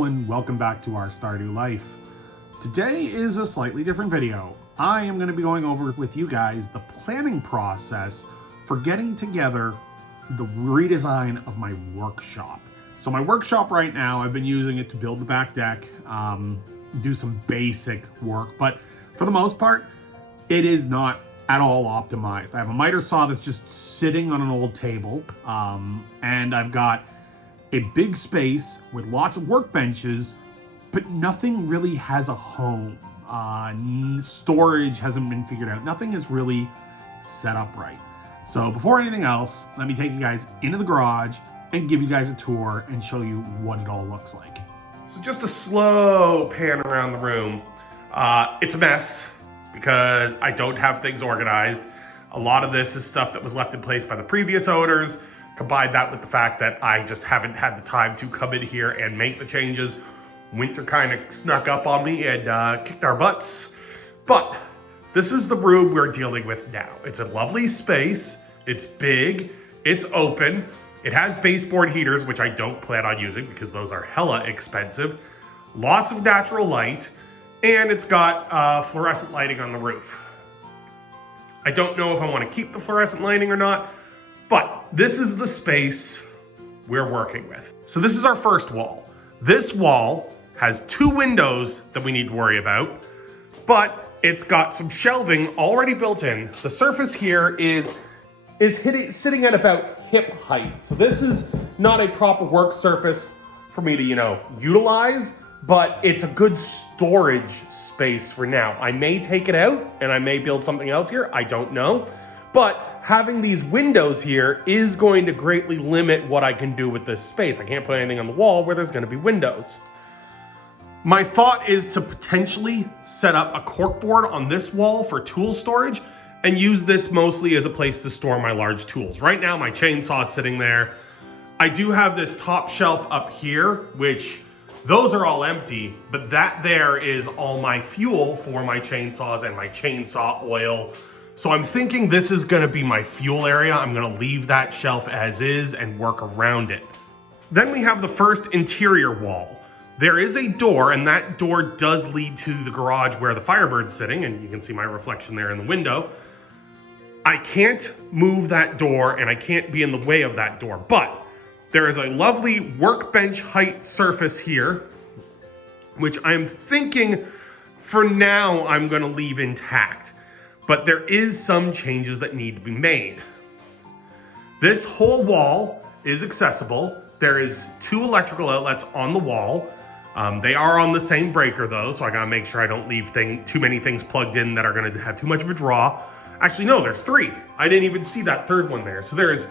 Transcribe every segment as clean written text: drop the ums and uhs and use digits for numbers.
Hello and welcome back to our Stardew life. Today is a slightly different video. I am going to be going over with you guys the planning process for getting together the redesign of my workshop. So my workshop right now, I've been using it to build the back deck, do some basic work, but for the most part, it is not at all optimized. I have a miter saw that's just sitting on an old table, and I've got a big space with lots of workbenches, but nothing really has a home. Storage hasn't been figured out. Nothing is really set up right. So before anything else, let me take you guys into the garage and give you guys a tour and show you what it all looks like. So just a slow pan around the room. It's a mess because I don't have things organized. A lot of this is stuff that was left in place by the previous owners. Combine that with the fact that I just haven't had the time to come in here and make the changes. Winter kind of snuck up on me and kicked our butts. But this is the room we're dealing with now. It's a lovely space. It's big. It's open. It has baseboard heaters, which I don't plan on using because those are hella expensive. Lots of natural light. And it's got fluorescent lighting on the roof. I don't know if I want to keep the fluorescent lighting or not, but this is the space we're working with. So this is our first wall. This wall has two windows that we need to worry about, but it's got some shelving already built in. The surface here is sitting at about hip height. So this is not a proper work surface for me to, utilize, but it's a good storage space for now. I may take it out and I may build something else here. I don't know. But having these windows here is going to greatly limit what I can do with this space. I can't put anything on the wall where there's going to be windows. My thought is to potentially set up a corkboard on this wall for tool storage and use this mostly as a place to store my large tools. Right now, my chainsaw is sitting there. I do have this top shelf up here, which those are all empty, but that there is all my fuel for my chainsaws and my chainsaw oil. So I'm thinking this is gonna be my fuel area. I'm gonna leave that shelf as is and work around it. Then we have the first interior wall. There is a door, and that door does lead to the garage where the Firebird's sitting, and you can see my reflection there in the window. I can't move that door, and I can't be in the way of that door, but there is a lovely workbench height surface here, which I'm thinking for now I'm gonna leave intact. But there is some changes that need to be made. This whole wall is accessible. There is two electrical outlets on the wall. They are on the same breaker though, so I gotta make sure I don't leave too many things plugged in that are gonna have too much of a draw. Actually, no, there's three. I didn't even see that third one there. So there's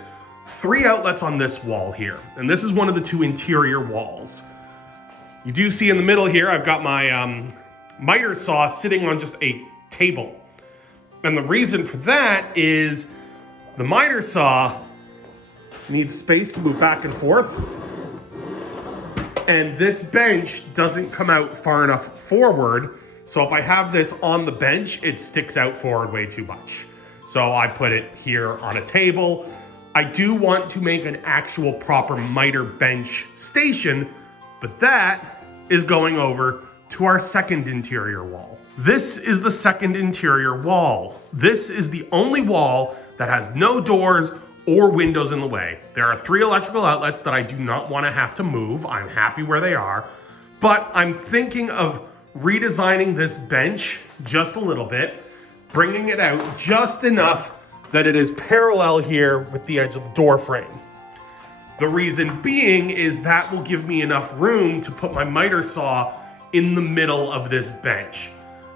three outlets on this wall here. And this is one of the two interior walls. You do see in the middle here, I've got my miter saw sitting on just a table. And the reason for that is the miter saw needs space to move back and forth. And this bench doesn't come out far enough forward. So if I have this on the bench, it sticks out forward way too much. So I put it here on a table. I do want to make an actual proper miter bench station, but that is going over to our second interior wall. This is the second interior wall. This is the only wall that has no doors or windows in the way. There are three electrical outlets that I do not want to have to move. I'm happy where they are, but I'm thinking of redesigning this bench just a little bit, bringing it out just enough that it is parallel here with the edge of the door frame. The reason being is that will give me enough room to put my miter saw in the middle of this bench.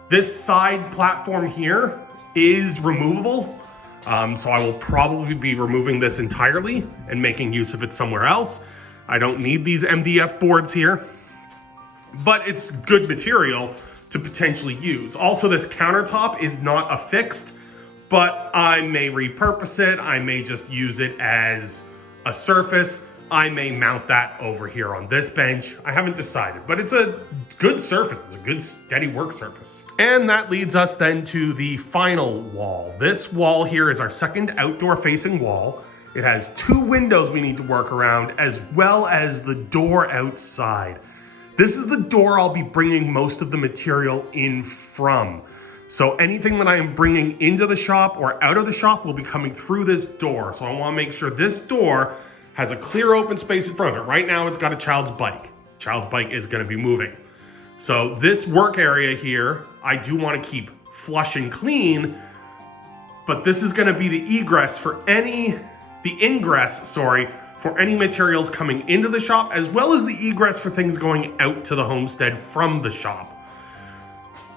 This side platform here is removable, so I will probably be removing this entirely and making use of it somewhere else. I don't need these MDF boards here, but it's good material to potentially use. Also, this countertop is not affixed, but I may repurpose it. I may just use it as a surface. I may mount that over here on this bench. I haven't decided, but it's a good surface. It's a good steady work surface. And that leads us then to the final wall. This wall here is our second outdoor facing wall. It has two windows we need to work around as well as the door outside. This is the door I'll be bringing most of the material in from. So anything that I am bringing into the shop or out of the shop will be coming through this door. So I want to make sure this door has a clear open space in front of it. Right now it's got a child's bike. Child's bike is going to be moving. So this work area here, I do want to keep flush and clean, but this is going to be the ingress, for any materials coming into the shop, as well as the egress for things going out to the homestead from the shop.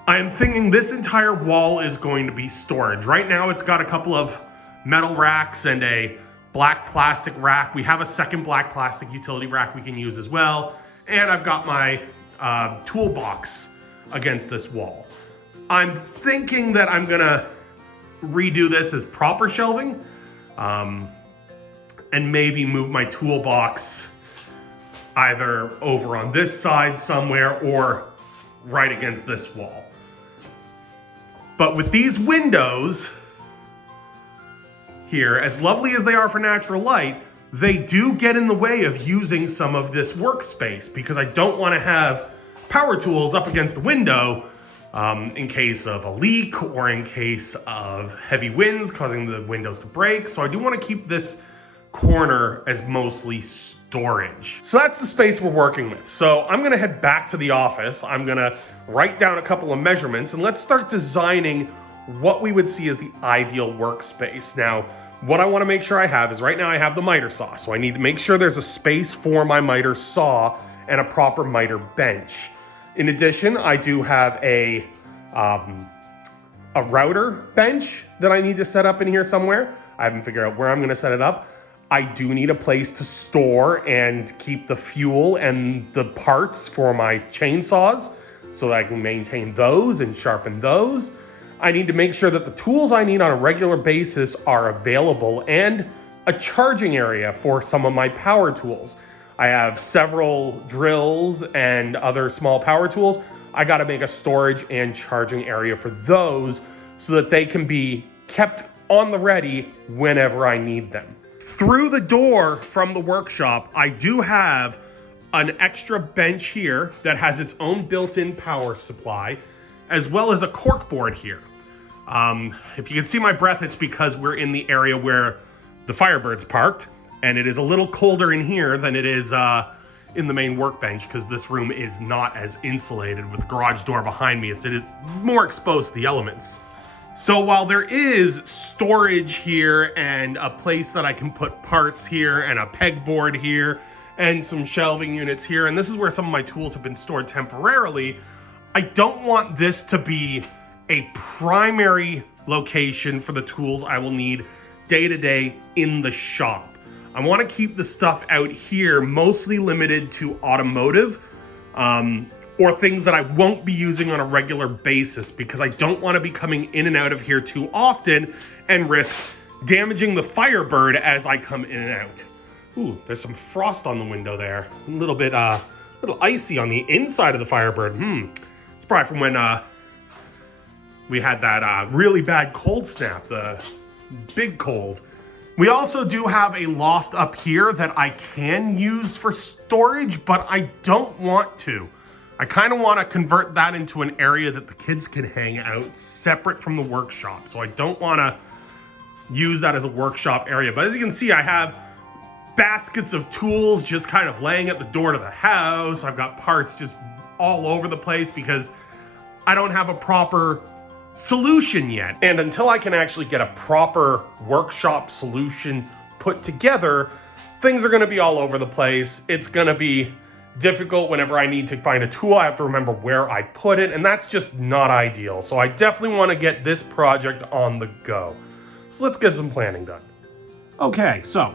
I am thinking this entire wall is going to be storage. Right now it's got a couple of metal racks and a black plastic rack. We have a second black plastic utility rack we can use as well. And I've got my toolbox against this wall. I'm thinking that I'm gonna redo this as proper shelving, and maybe move my toolbox either over on this side somewhere or right against this wall. But with these windows here, as lovely as they are for natural light, they do get in the way of using some of this workspace, because I don't want to have power tools up against the window in case of a leak or in case of heavy winds causing the windows to break. So I do want to keep this corner as mostly storage. So that's the space we're working with. So I'm going to head back to the office. I'm going to write down a couple of measurements and let's start designing what we would see as the ideal workspace. Now, what I want to make sure I have is, right now I have the miter saw. So I need to make sure there's a space for my miter saw and a proper miter bench. In addition, I do have a router bench that I need to set up in here somewhere. I haven't figured out where I'm going to set it up. I do need a place to store and keep the fuel and the parts for my chainsaws so that I can maintain those and sharpen those. I need to make sure that the tools I need on a regular basis are available, and a charging area for some of my power tools. I have several drills and other small power tools. I got to make a storage and charging area for those so that they can be kept on the ready whenever I need them. Through the door from the workshop, I do have an extra bench here that has its own built-in power supply, as well as a cork board here. If you can see my breath, it's because we're in the area where the Firebird's parked, and it is a little colder in here than it is in the main workbench, because this room is not as insulated with the garage door behind me. It is more exposed to the elements. So while there is storage here and a place that I can put parts here and a pegboard here and some shelving units here, and this is where some of my tools have been stored temporarily, I don't want this to be a primary location for the tools I will need day to day in the shop. I want to keep the stuff out here mostly limited to automotive, or things that I won't be using on a regular basis, because I don't want to be coming in and out of here too often and risk damaging the Firebird as I come in and out. Ooh, there's some frost on the window there. A little bit, little icy on the inside of the Firebird. It's probably from when we had that really bad cold snap, the big cold. We also do have a loft up here that I can use for storage, but I don't want to. I kind of want to convert that into an area that the kids can hang out separate from the workshop. So I don't want to use that as a workshop area. But as you can see, I have baskets of tools just kind of laying at the door to the house. I've got parts just all over the place because I don't have a proper solution yet. And until I can actually get a proper workshop solution put together, things are going to be all over the place. It's going to be difficult whenever I need to find a tool. I have to remember where I put it, and that's just not ideal. So I definitely want to get this project on the go. So let's get some planning done. Okay, so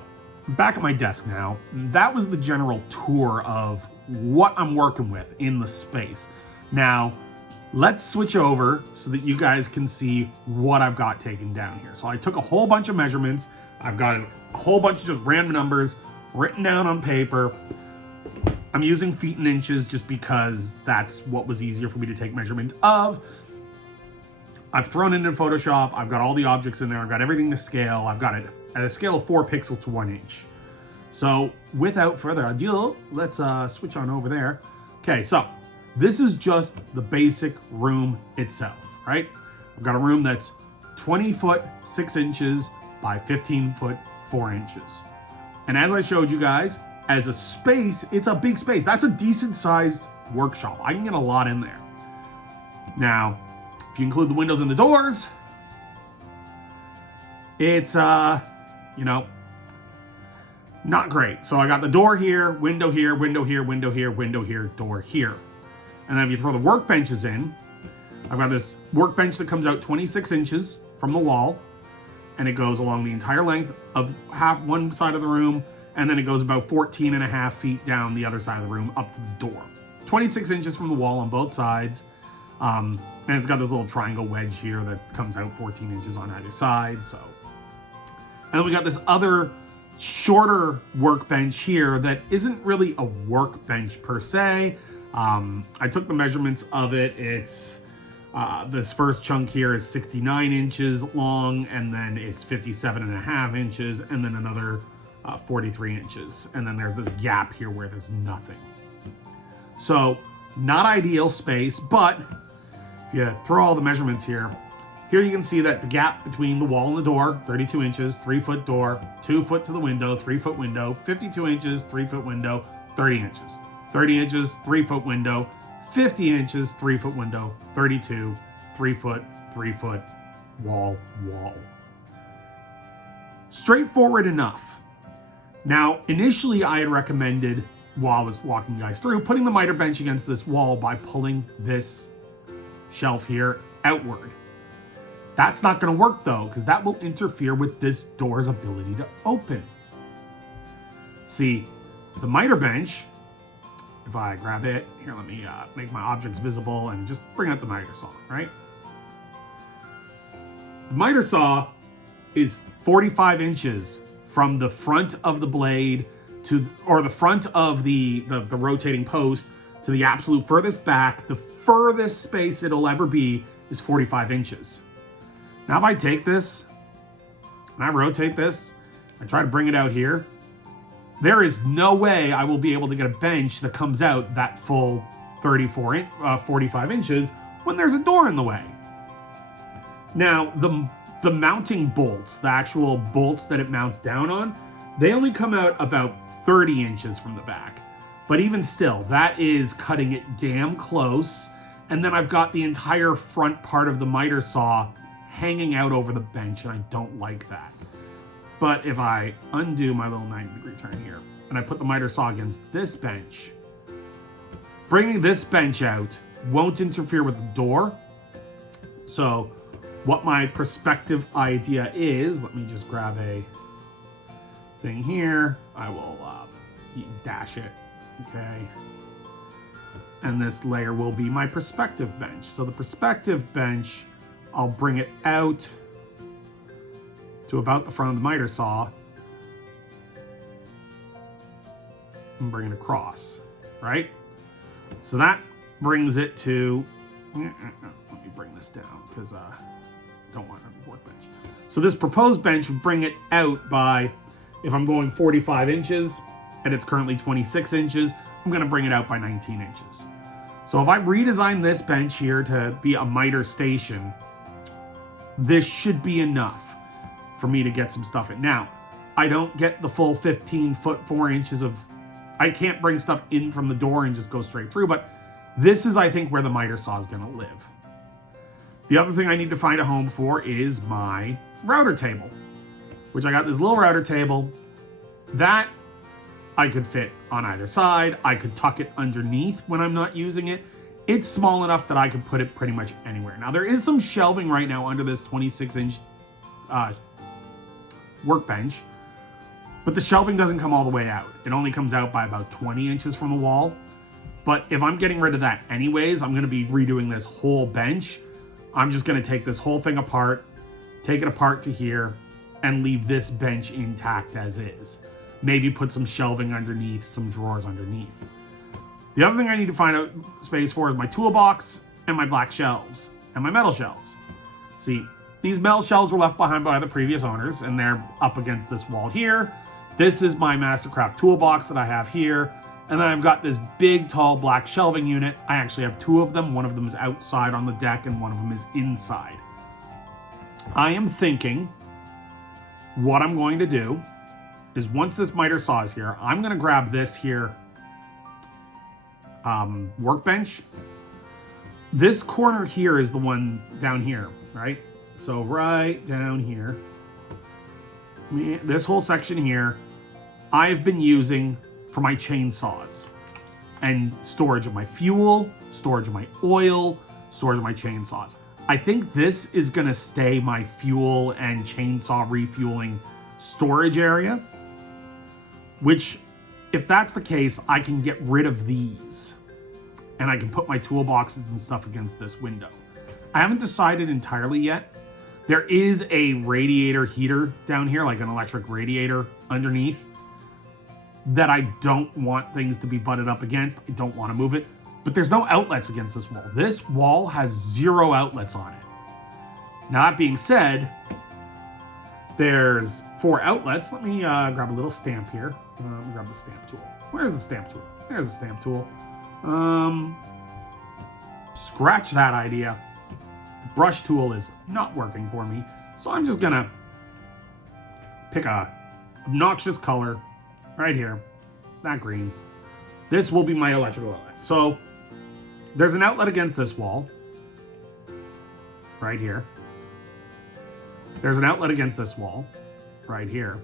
back at my desk now. That was the general tour of what I'm working with in the space. Now, let's switch over so that you guys can see what I've got taken down here. So I took a whole bunch of measurements. I've got a whole bunch of just random numbers written down on paper. I'm using feet and inches just because that's what was easier for me to take measurement of. I've thrown it in Photoshop. I've got all the objects in there. I've got everything to scale. I've got it at a scale of 4 pixels to 1 inch. So without further ado, let's switch on over there. Okay, so this is just the basic room itself, right? I've got a room that's 20 foot 6 inches by 15 foot 4 inches. And as I showed you guys, as a space, it's a big space. That's a decent sized workshop. I can get a lot in there. Now, if you include the windows and the doors, it's, you know, not great. So I got the door here, window here, window here, window here, window here, door here. And then if you throw the workbenches in, I've got this workbench that comes out 26 inches from the wall, and it goes along the entire length of one side of the room, and then it goes about 14 and a half feet down the other side of the room up to the door. 26 inches from the wall on both sides. And it's got this little triangle wedge here that comes out 14 inches on either side. So, and then we got this other shorter workbench here that isn't really a workbench per se. I took the measurements of it. It's this first chunk here is 69 inches long, and then it's 57 and a half inches, and then another 43 inches. And then there's this gap here where there's nothing. So not ideal space, but if you throw all the measurements here you can see that the gap between the wall and the door, 32 inches, 3 foot door, 2 foot to the window, 3 foot window, 52 inches, 3 foot window, 30 inches. 30 inches, 3 foot window, 50 inches, 3 foot window, 32, 3 foot, wall, wall. Straightforward enough. Now, initially I had recommended, while I was walking you guys through, putting the miter bench against this wall by pulling this shelf here outward. That's not going to work though, because that will interfere with this door's ability to open. See, the miter bench, if I grab it, here, let me make my objects visible and just bring out the miter saw, right? The miter saw is 45 inches from the front of the blade to, or the front of the rotating post to the absolute furthest back. The furthest space it'll ever be is 45 inches. Now if I take this and I rotate this, I try to bring it out here, there is no way I will be able to get a bench that comes out that full 45 inches when there's a door in the way. Now, the mounting bolts, the actual bolts that it mounts down on, they only come out about 30 inches from the back. But even still, that is cutting it damn close. And then I've got the entire front part of the miter saw hanging out over the bench, and I don't like that. But if I undo my little 90-degree turn here, and I put the miter saw against this bench, bringing this bench out won't interfere with the door. So what my perspective idea is, let me just grab a thing here. I will dash it, okay? And this layer will be my perspective bench. So the perspective bench, I'll bring it out to about the front of the miter saw and bring it across, right? So that brings it to, let me bring this down because I don't want a workbench. So this proposed bench would bring it out by, if I'm going 45 inches and it's currently 26 inches, I'm gonna bring it out by 19 inches. So if I redesign this bench here to be a miter station, this should be enough for me to get some stuff in. Now, I don't get the full 15 foot 4 inches of, I can't bring stuff in from the door and just go straight through, but this is, I think, where the miter saw is gonna live. The other thing I need to find a home for is my router table, which I got this little router table that I could fit on either side. I could tuck it underneath when I'm not using it. It's small enough that I can put it pretty much anywhere. Now, there is some shelving right now under this 26-inch workbench, but the shelving doesn't come all the way out. It only comes out by about 20 inches from the wall. But if I'm getting rid of that anyways, I'm gonna be redoing this whole bench. I'm just gonna take this whole thing apart, take it apart to here, and leave this bench intact as is. Maybe put some shelving underneath, some drawers underneath. The other thing I need to find out space for is my toolbox and my black shelves and my metal shelves. See, these metal shelves were left behind by the previous owners, and they're up against this wall here. This is my Mastercraft toolbox that I have here, And then I've got this big, tall, black shelving unit. I actually have two of them. One of them is outside on the deck and one of them is inside. I am thinking what I'm going to do is once this miter saw is here, I'm going to grab this here workbench. This corner here is the one down here, right? So right down here, this whole section here, I've been using for my chainsaws and storage of my fuel, storage of my oil, storage of my chainsaws. I think this is gonna stay my fuel and chainsaw refueling storage area, which if that's the case, I can get rid of these and I can put my toolboxes and stuff against this window. I haven't decided entirely yet. There is a radiator heater down here, like an electric radiator underneath, that I don't want things to be butted up against. I don't want to move it, but there's no outlets against this wall. This wall has 0 outlets on it. Now, that being said, there's 4 outlets. Let me grab a little stamp here. Let me grab the stamp tool. Where's the stamp tool? There's the stamp tool. Scratch that idea. The brush tool is not working for me, so I'm just gonna pick a obnoxious color right here, that green. This will be my electrical outlet. So there's an outlet against this wall right here. There's an outlet against this wall right here.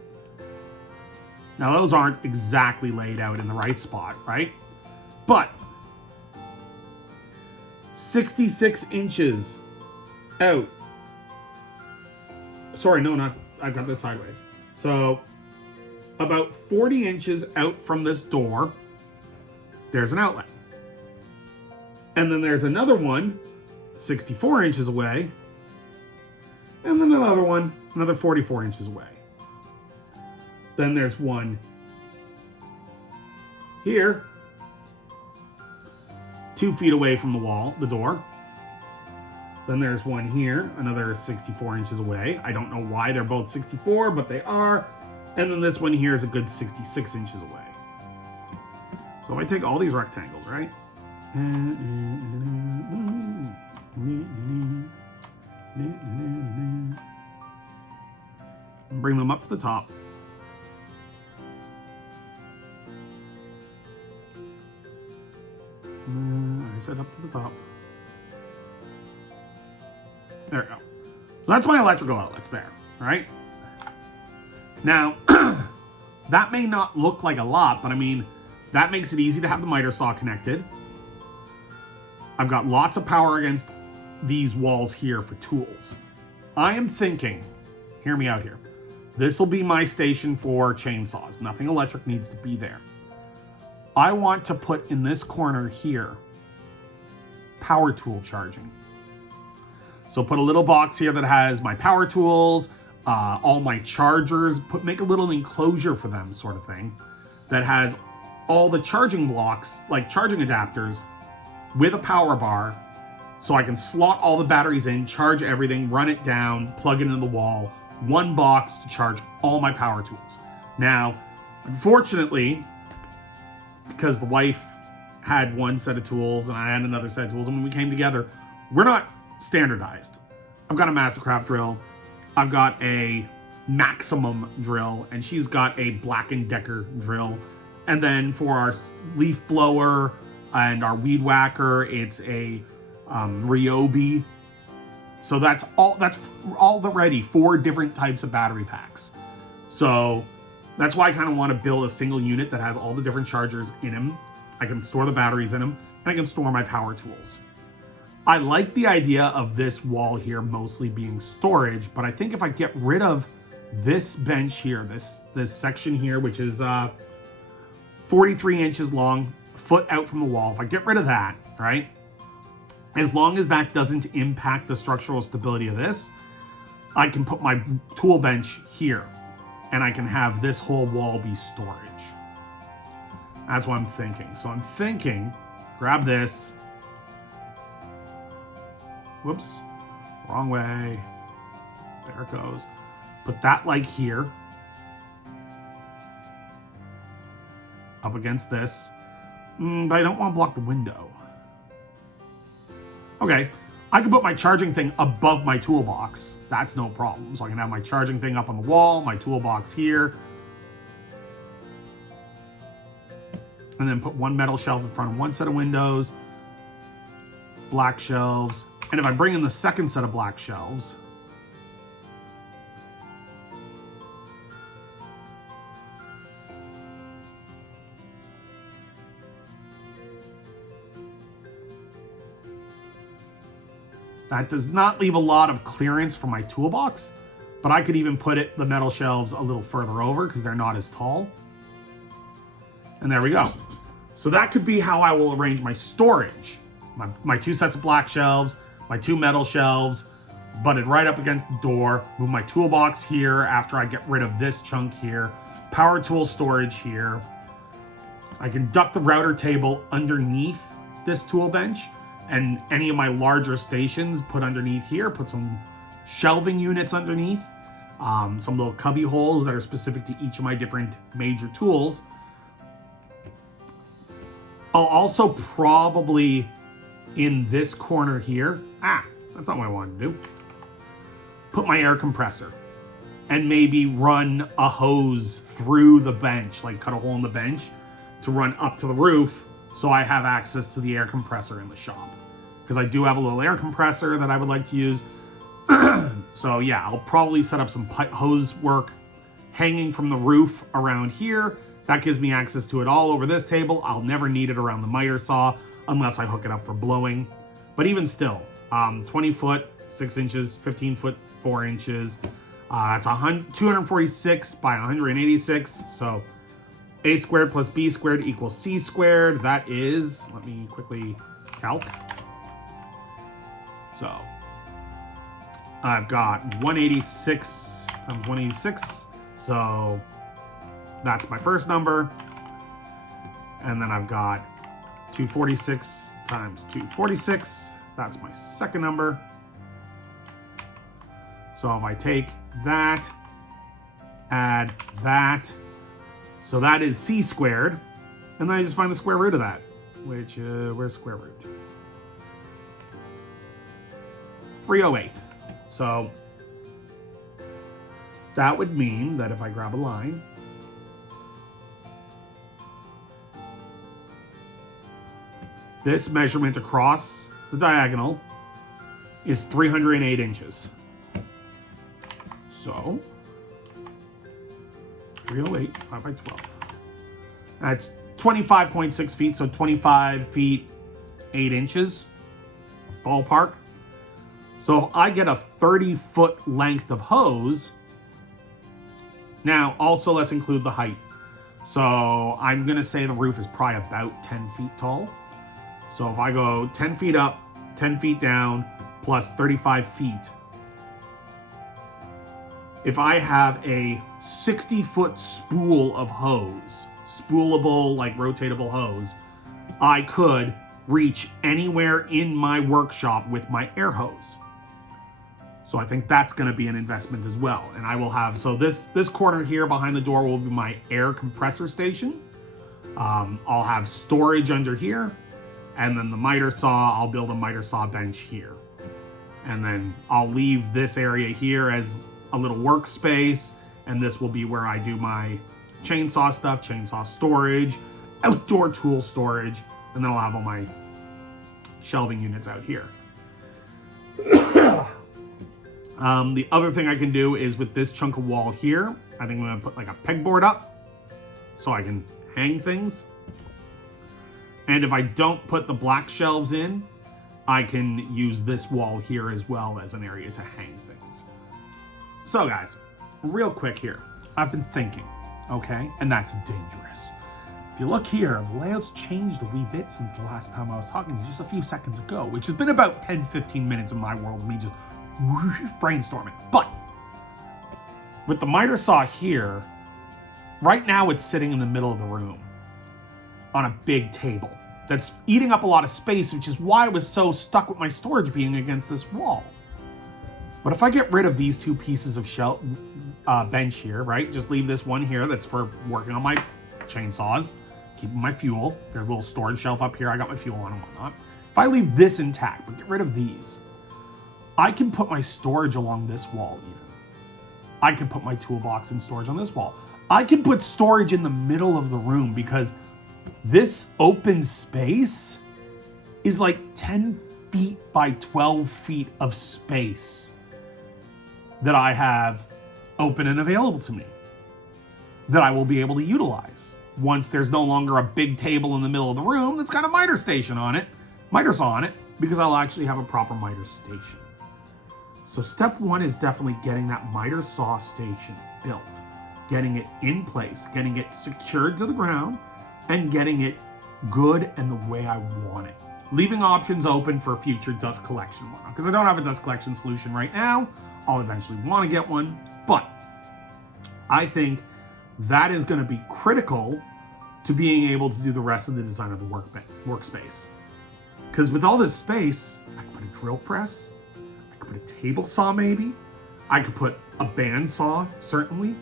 Now those aren't exactly laid out in the right spot, right? But 66 inches out. Sorry, no, not, I've got this sideways. So about 40 inches out from this door, there's an outlet. And then there's another one 64 inches away. And then another one, another 44 inches away. Then there's one here, 2 feet away from the wall, the door. Then there's one here, another 64 inches away. I don't know why they're both 64, but they are. And then this one here is a good 66 inches away. So if I take all these rectangles, right? And bring them up to the top. I said up to the top. There we go. So that's my electrical outlets there, right? Now, that may not look like a lot, but I mean, that makes it easy to have the miter saw connected. I've got lots of power against these walls here for tools. I am thinking, hear me out here, this will be my station for chainsaws. Nothing electric needs to be there. I want to put in this corner here, power tool charging. So put a little box here that has my power tools, all my chargers, make a little enclosure for them sort of thing that has all the charging blocks, like charging adapters with a power bar, so I can slot all the batteries in, charge everything, run it down, plug it into the wall, one box to charge all my power tools. Now, unfortunately, because the wife had one set of tools and I had another set of tools, and when we came together, we're not standardized. I've got a Mastercraft drill, I've got a Maximum drill, and she's got a Black & Decker drill. And then for our leaf blower and our weed whacker, it's a Ryobi. So that's already 4 different types of battery packs. So that's why I kind of want to build a single unit that has all the different chargers in them. I can store the batteries in them, and I can store my power tools. I like the idea of this wall here mostly being storage, but I think if I get rid of this bench here, this section here, which is 43 inches long, foot out from the wall, if I get rid of that, right, as long as that doesn't impact the structural stability of this, I can put my tool bench here, and I can have this whole wall be storage. That's what I'm thinking. So I'm thinking, grab this. Whoops, wrong way. There it goes. Put that like here, up against this. But I don't want to block the window. Okay, I can put my charging thing above my toolbox. That's no problem. So I can have my charging thing up on the wall, my toolbox here. And then put one metal shelf in front of one set of windows. Black shelves. And if I bring in the second set of black shelves, that does not leave a lot of clearance for my toolbox, but I could even put the metal shelves a little further over because they're not as tall. And there we go. So that could be how I will arrange my storage. My two sets of black shelves, my two metal shelves, butted right up against the door, move my toolbox here after I get rid of this chunk here, power tool storage here. I can duct the router table underneath this tool bench, and any of my larger stations put underneath here, put some shelving units underneath, some little cubby holes that are specific to each of my different major tools. I'll also probably, in this corner here, that's not what I wanted to do, put my air compressor and maybe run a hose through the bench, like cut a hole in the bench to run up to the roof so I have access to the air compressor in the shop. Because I do have a little air compressor that I would like to use. So yeah, I'll probably set up some hose work hanging from the roof around here. That gives me access to it all over this table. I'll never need it around the miter saw unless I hook it up for blowing. But even still, 20 foot, 6 inches, 15 foot, 4 inches. It's 246 by 186. So a squared plus b squared equals c squared. That is, let me quickly calc. So I've got 186 times 186. So that's my first number. And then I've got 246 times 246. That's my second number. So if I take that, add that, so that is c squared. And then I just find the square root of that, which, where's square root? 308. So that would mean that if I grab a line, this measurement across the diagonal is 308 inches. So 308 divided by 12. That's 25.6 feet, so 25 feet, 8 inches, ballpark. So if I get a 30-foot length of hose, now also let's include the height. So I'm gonna say the roof is probably about 10 feet tall. So if I go 10 feet up, 10 feet down, plus 35 feet, if I have a 60-foot spool of hose, spoolable, like rotatable hose, I could reach anywhere in my workshop with my air hose. So I think that's going to be an investment as well. And I will have, so this corner here behind the door will be my air compressor station. I'll have storage under here. And then the miter saw, I'll build a miter saw bench here. And then I'll leave this area here as a little workspace. And this will be where I do my chainsaw stuff, chainsaw storage, outdoor tool storage. And then I'll have all my shelving units out here. The other thing I can do is with this chunk of wall here, I think I'm gonna put like a pegboard up so I can hang things. And if I don't put the black shelves in, I can use this wall here as well as an area to hang things. So guys, real quick here, I've been thinking, okay? And that's dangerous. If you look here, the layout's changed a wee bit since the last time I was talking to you just a few seconds ago, which has been about 10-15 minutes in my world of me just brainstorming. But with the miter saw here, right now it's sitting in the middle of the room on a big table that's eating up a lot of space, which is why I was so stuck with my storage being against this wall. But if I get rid of these two pieces of bench here, right? Just leave this one here that's for working on my chainsaws, keeping my fuel. There's a little storage shelf up here. I got my fuel on and whatnot. If I leave this intact, but get rid of these, I can put my storage along this wall even. I can put my toolbox and storage on this wall. I can put storage in the middle of the room because this open space is like 10 feet by 12 feet of space that I have open and available to me that I will be able to utilize once there's no longer a big table in the middle of the room that's got a miter station on it, miter saw on it, because I'll actually have a proper miter station. So step one is definitely getting that miter saw station built, getting it in place, getting it secured to the ground, and getting it good and the way I want it. Leaving options open for future dust collection one, because I don't have a dust collection solution right now. I'll eventually want to get one, but I think that is going to be critical to being able to do the rest of the design of the workspace. Because with all this space, I could put a drill press, I could put a table saw maybe, I could put a band saw, certainly.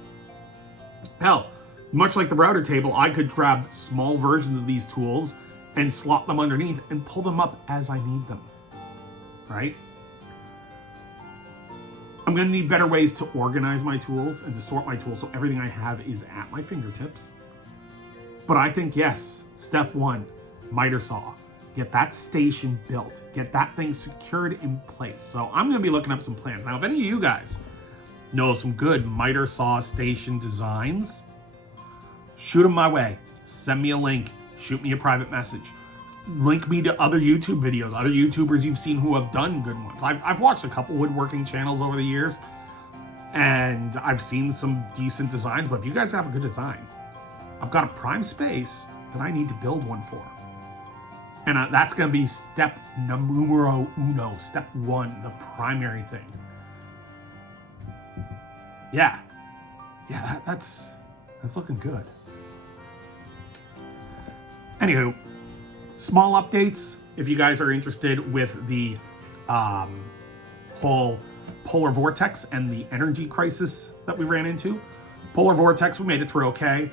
Hell, much like the router table, I could grab small versions of these tools and slot them underneath and pull them up as I need them, right? I'm going to need better ways to organize my tools and to sort my tools so everything I have is at my fingertips. But I think, yes, step one, miter saw. Get that station built. Get that thing secured in place. So I'm going to be looking up some plans. Now, if any of you guys know some good miter saw station designs, shoot them my way. Send me a link. Shoot me a private message. Link me to other YouTube videos, other YouTubers you've seen who have done good ones. I've watched a couple woodworking channels over the years, and I've seen some decent designs, but if you guys have a good design, I've got a prime space that I need to build one for. And that's going to be step numero uno, step one, the primary thing. Yeah, that's looking good. Anywho, small updates, if you guys are interested with the whole polar vortex and the energy crisis that we ran into. Polar vortex, we made it through okay.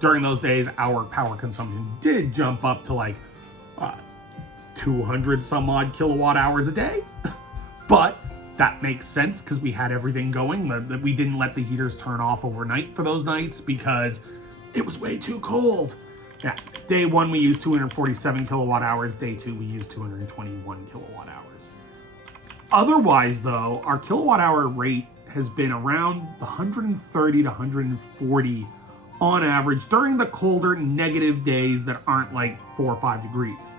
During those days, our power consumption did jump up to like 200 some odd kilowatt hours a day. But that makes sense because we had everything going. That we didn't let the heaters turn off overnight for those nights because it was way too cold. Yeah, day one we used 247 kilowatt hours. Day two we used 221 kilowatt hours. Otherwise though, our kilowatt hour rate has been around 130 to 140 on average during the colder negative days that aren't like 4 or 5 degrees.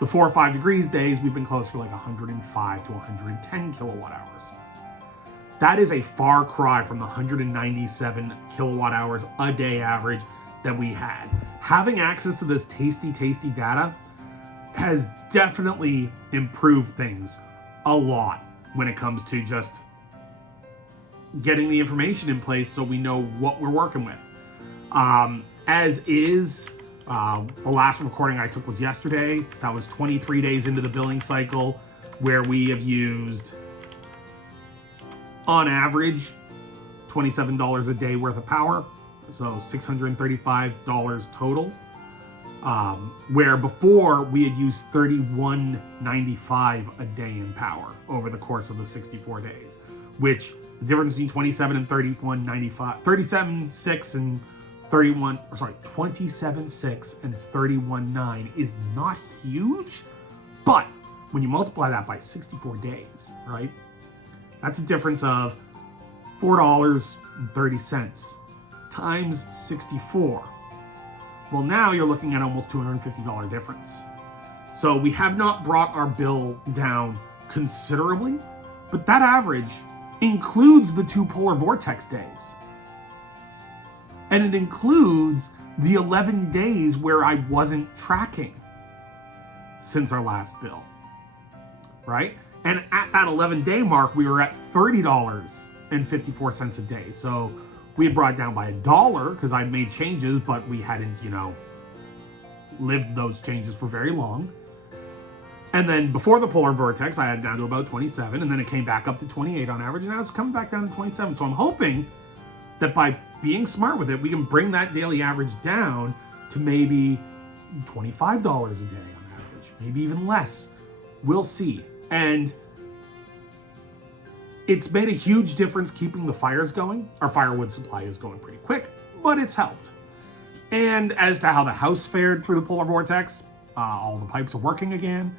The 4 or 5 degrees days, we've been close to like 105 to 110 kilowatt hours. That is a far cry from the 197 kilowatt hours a day average that we had. Having access to this tasty data has definitely improved things a lot when it comes to just getting the information in place so we know what we're working with. As is, the last recording I took was yesterday. That was 23 days into the billing cycle, where we have used, on average, $27 a day worth of power. So $635 total. Where before we had used $31.95 a day in power over the course of the 64 days, which the difference between 27 and 31.95, 37.6 and 31, or sorry, 27.6 and 31.9 is not huge, but when you multiply that by 64 days, right? That's a difference of $4.30 times 64. Well, now you're looking at almost $250 difference. So we have not brought our bill down considerably, but that average includes the 2 polar vortex days. And it includes the 11 days where I wasn't tracking since our last bill, right? And at that 11-day mark, we were at $30.54 a day. So we had brought it down by $1 because I made changes, but we hadn't, lived those changes for very long. And then before the polar vortex, I had it down to about 27, and then it came back up to 28 on average, and now it's coming back down to 27. So I'm hoping that by being smart with it, we can bring that daily average down to maybe $25 a day on average, maybe even less. We'll see. And it's made a huge difference keeping the fires going. Our firewood supply is going pretty quick, but it's helped. And as to how the house fared through the polar vortex, all the pipes are working again.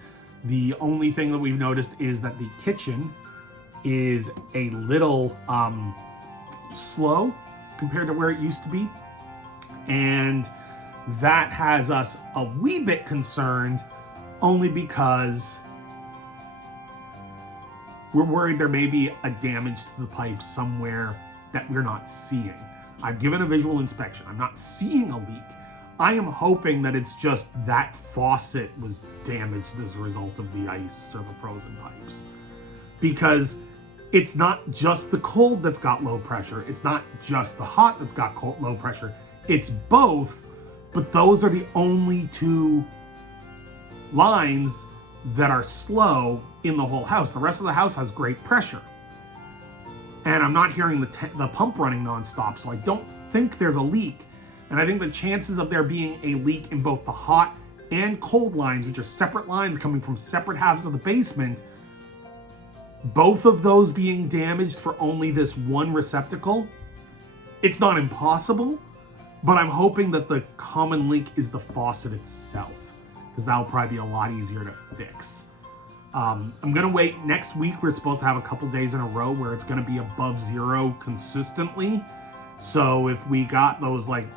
The only thing that we've noticed is that the kitchen is a little slow compared to where it used to be. And that has us a wee bit concerned, only because we're worried there may be a damage to the pipe somewhere that we're not seeing. I've given a visual inspection. I'm not seeing a leak. I am hoping that it's just that faucet was damaged as a result of the ice or the frozen pipes. Because it's not just the cold that's got low pressure. It's not just the hot that's got low pressure. It's both, but those are the only two lines that are slow in the whole house. The rest of the house has great pressure. And I'm not hearing the pump running nonstop, so I don't think there's a leak. And I think the chances of there being a leak in both the hot and cold lines, which are separate lines coming from separate halves of the basement, both of those being damaged for only this one receptacle, it's not impossible, but I'm hoping that the common leak is the faucet itself, because that'll probably be a lot easier to fix. I'm gonna wait. Next week we're supposed to have a couple days in a row where it's gonna be above zero consistently. So if we got those like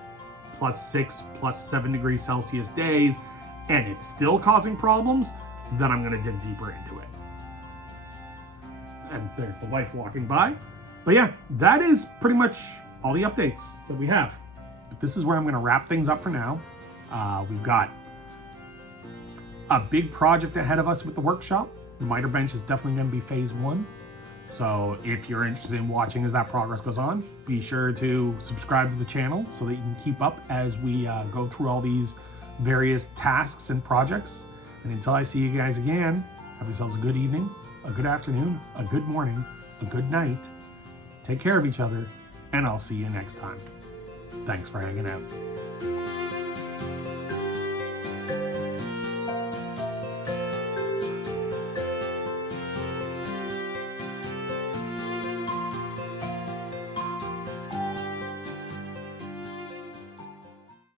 +6, +7 degrees Celsius days and it's still causing problems, then I'm gonna dig deeper into it. And there's the wife walking by. But yeah, that is pretty much all the updates that we have. But this is where I'm gonna wrap things up for now. We've got a big project ahead of us with the workshop. The miter bench is definitely going to be phase 1. So if you're interested in watching as that progress goes on, be sure to subscribe to the channel so that you can keep up as we go through all these various tasks and projects. And until I see you guys again, have yourselves a good evening, a good afternoon, a good morning, a good night. Take care of each other, and I'll see you next time. Thanks for hanging out.